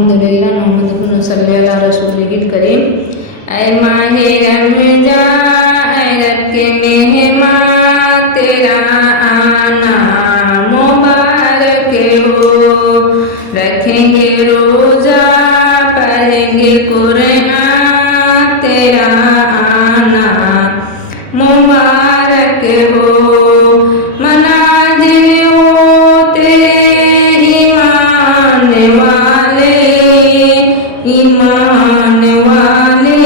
अल्हम्दुलिल्लाह मोहम्मद सल्लल्लाहु अलैहि रसूलिल करीम। ऐ माहे रमज़ान ऐ रब के मेहमान तेरा आना मुबारक हो। रखेंगे रोजा पढ़ेंगे कुरान तेरा आना मुबारक हो। मनाजिल होते ईमान वाले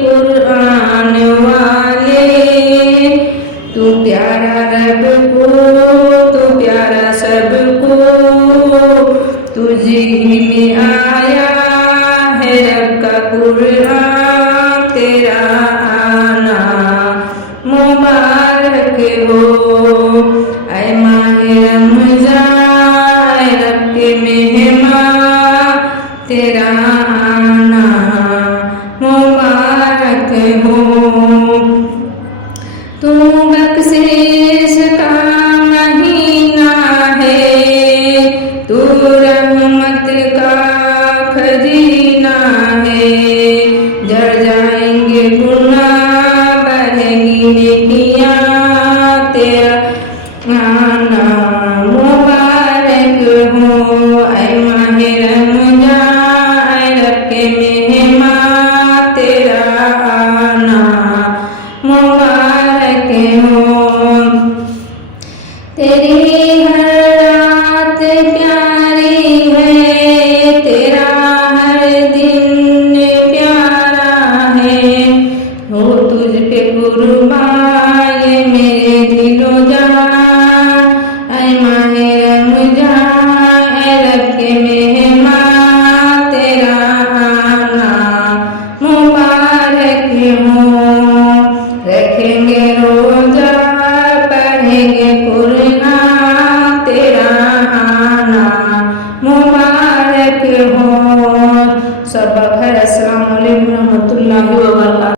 कुरान वाले। तू प्यारा रब को तू प्यारा सबको तुझी में आया है रब का कुरान तेरा आना मुबारक हो। ऐ माहे रमज़ान ऐ रब के मेहमान तेरा आना मुबारक हो। तू बख्शिश का महीना है तू रहमत का खजीना है। जड़ जाएंगे गुनाह बढ़ेंगी नेकियां तेरा आना मुबारक हो। ऐ माहे रमज़ान ऐ रब के मेहमान तेरा आना मुबारक हो। तेरी हर रात प्यारी है तेरा हर दिन प्यारा है। हो तुझ पे कुर्बान ये मेरे दिलो जान। ऐ माहे रमज़ान ऐ रब के मेहमान तेरा आना मुबारक हो। रखेंगे रोजा पढ़ेंगे कुरान तेरा आना मुबारक हो। सब खैर। अस्सलाम वालेकुम रहमतुल्लाहि व बरकातहू।